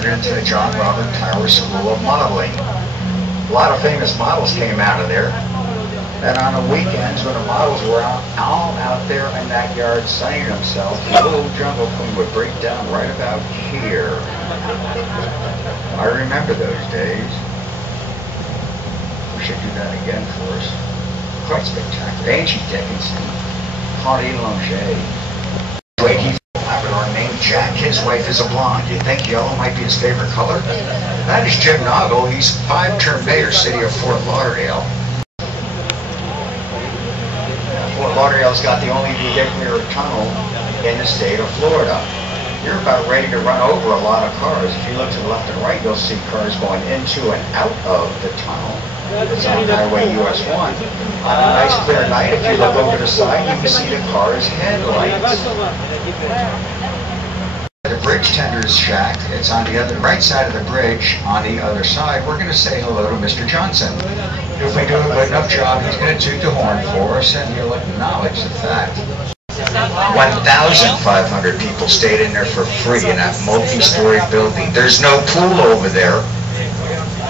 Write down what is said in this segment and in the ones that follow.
Into the John Robert Tower School of Modeling. A lot of famous models came out of there. And on the weekends when the models were all out there in that yard sunning themselves, the little jungle queen would break down right about here. I remember those days. We should do that again for us. Quite spectacular. Angie Dickinson, Hardy Longet. Labrador named Jack. His wife is a blonde. You think yellow might be his favorite color? That is Jim Noggle. He's 5-term mayor, city of Fort Lauderdale. Fort Lauderdale's got the only vehicular tunnel in the state of Florida. You're about ready to run over a lot of cars. If you look to the left and right, you'll see cars going into and out of the tunnel. It's on Highway US 1. On a nice clear night, if you look over the side, you can see the car's headlights. The bridge tender's shack, it's on the right side of the bridge. On the other side, we're going to say hello to Mr. Johnson. If we do a good enough job, he's going to toot the horn for us, and he'll acknowledge the fact. 1,500 people stayed in there for free in that multi-story building. There's no pool over there,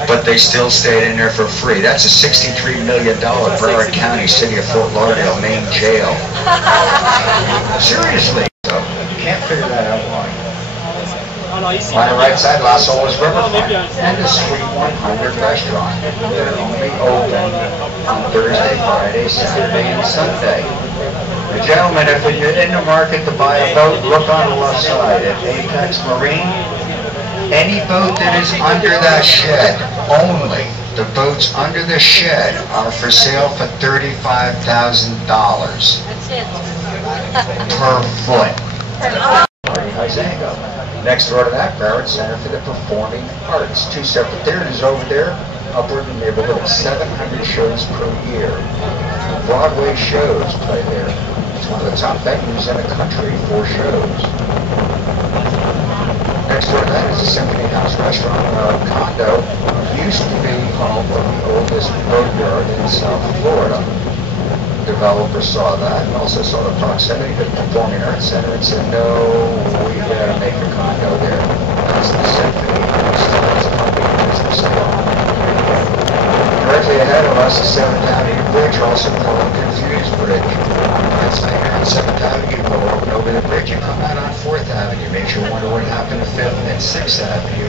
but they still stayed in there for free. That's a $63 million Broward County, city of Fort Lauderdale, main jail. Seriously, so you can't figure that out why. On the right side, Las Olas Riverfront and the Suite 100 restaurant. They're only open on Thursday, Friday, Saturday, and Sunday. Gentlemen, if you're in the market to buy a boat, look on the left side at Apex Marine. Any boat that is under that shed, only the boats under the shed are for sale for $35,000 per foot. Next door to that, Broward Center for the Performing Arts. 2 separate theaters over there, upward in the neighborhood of 700 shows per year. Broadway shows play there. It's one of the top venues in the country for shows. Next door to that is the Symphony House Restaurant condo. Used to be home of the oldest boatyard in South Florida. The developer saw that and also saw the proximity to the Performing Arts Center and said, no, we gotta make a condo there. That's the Symphony House. That's a company business there. Directly ahead of us is 7th Avenue Bridge, also called Confused Bridge. That's right here on 7th Avenue. You go over the bridge, you come out on 4th Avenue. Makes you wonder what happened to 5th and 6th Avenue.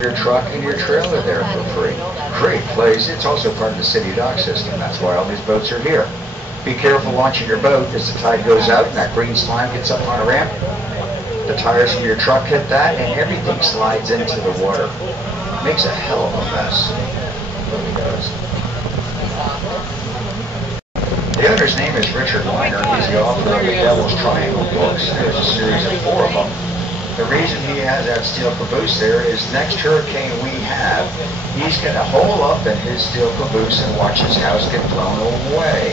Your truck and your trailer there for free. Great place. It's also part of the city dock system. That's why all these boats are here. Be careful launching your boat as the tide goes out and that green slime gets up on a ramp. The tires from your truck hit that and everything slides into the water. Makes a hell of a mess. Really does. The owner's name is Richard Weiner. He's the author of the Devil's Triangle books. There's a series of 4 of them. The reason he has that steel caboose there is next hurricane we have, he's going to hole up in his steel caboose and watch his house get blown away.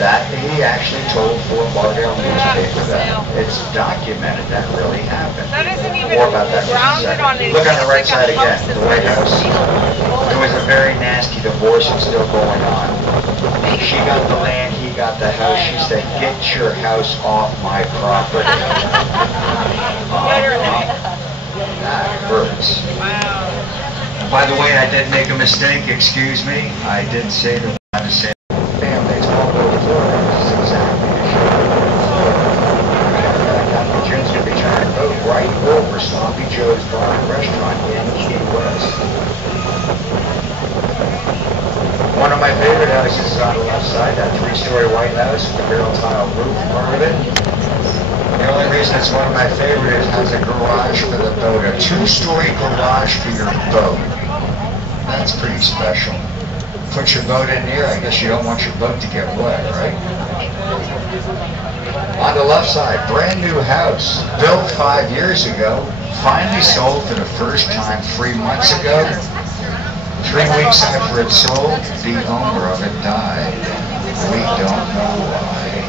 That he actually told Fort Lauderdale newspaper that. It's documented that really happened. That isn't even more about that grounded on it. Look on the right side again, the White House. There was a very nasty divorce that's still going on. She got the land, he got the house. She said, get your house off my property. That hurts. Wow. By the way, I did make a mistake, excuse me. I did say that I was saying family. It's called Old Florida. This is exactly the show. I got the Jones to return boat right over Sloppy Joe's Bar and Restaurant in Key West. One of my favorite houses is on the left side, that 3-story white house with the barrel tile roof part of it. The only reason it's one of my favorites is it has a garage for the boat, a 2-story garage for your boat. That's pretty special. Put your boat in there, I guess you don't want your boat to get wet, right? On the left side, brand new house, built 5 years ago, finally sold for the first time 3 months ago. 3 weeks after it sold, the owner of it died. We don't know why.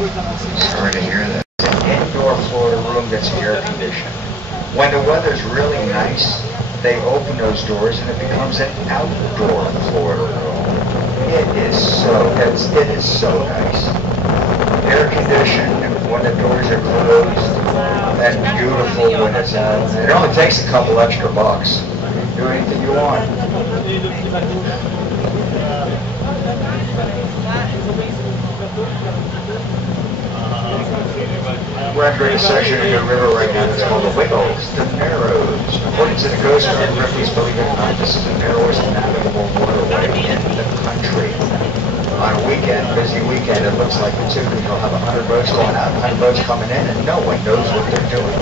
Sorry to hear that. Indoor Florida room that's air conditioned. When the weather's really nice, they open those doors and it becomes an outdoor Florida room. It is so nice. Air conditioned when the doors are closed. And beautiful when it's out. It only takes a couple extra bucks. Do anything you want. We're entering a section of the river right now that's called the Wiggles, the Narrows. According to the Coast Guard, Ripley's, believe it or not, this is the narrowest navigable waterway in the country. On a weekend, busy weekend, it looks like the two, you'll have 100 boats going out, 100 boats coming in, and no one knows what they're doing.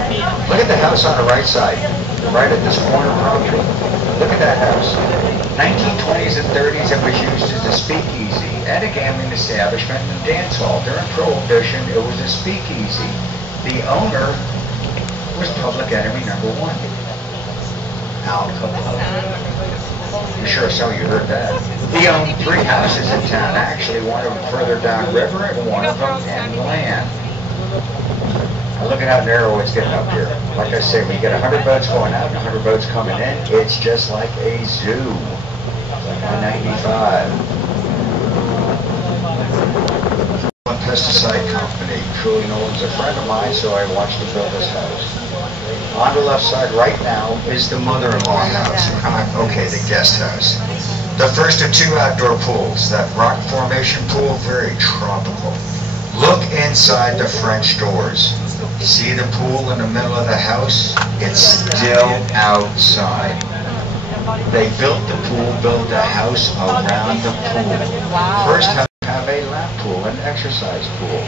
Look at the house on the right side, right at this corner property. Look at that house. 1920s and 30s, it was used as a speakeasy and a gambling establishment and dance hall. During Prohibition, it was a speakeasy. The owner was public enemy number one, Al Capone. I'm sure some of you heard that. He owned 3 houses in town, actually, one of them further downriver and one of them inland. Now look at how narrow it's getting up here. Like I say, when you get 100 boats going out and 100 boats coming in, it's just like a zoo. On 95. Pesticide company. Truly no one's a friend of mine, so I watched him build this house. On the left side right now is the mother-in-law house. Okay, the guest house. The first of 2 outdoor pools. That rock formation pool, very tropical. Look inside the French doors. See the pool in the middle of the house? It's still outside. They built the pool, built the house around the pool. First time to have a lap pool, an exercise pool.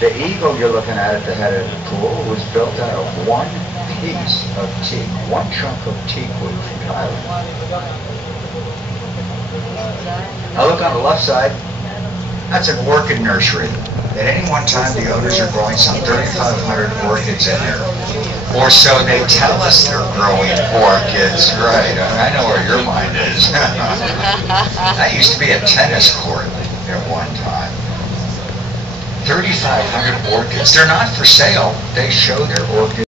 The eagle you're looking at the head of the pool was built out of one piece of teak, one chunk of teak wood from Thailand. Now look on the left side, that's an orchid nursery. At any one time, the owners are growing some 3,500 orchids in there. Or so they tell us they're growing orchids. Right, I know where your mind is. That used to be a tennis court at one time. 3,500 orchids. They're not for sale. They show their orchids.